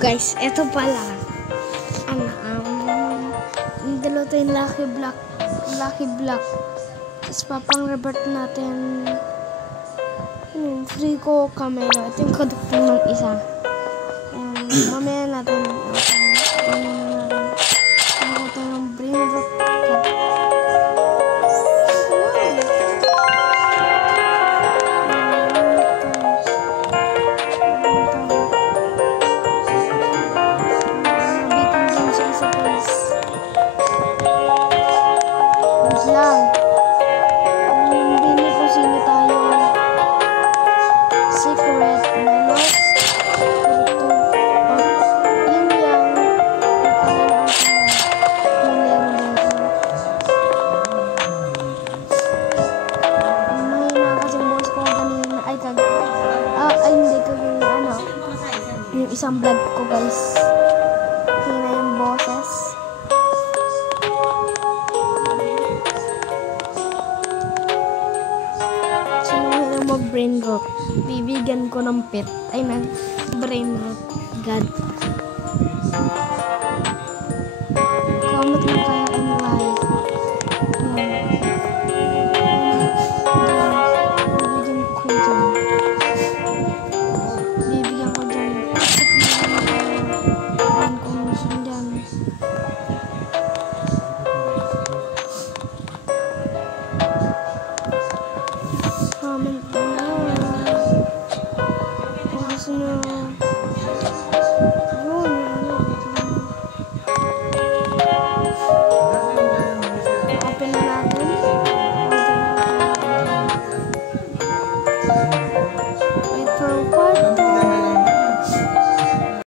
Guys, eto pala. Dalawa tayong lucky block. Tapos papang-revert natin free ko camera. Ito yung kaduktong ng isa. Mamaya natin ng brain rot. Yung isang vlog ko, guys. Hina yung boses. Sinuhin mo brain rot. Bibigyan ko ng pet. Ay, brain rot. God.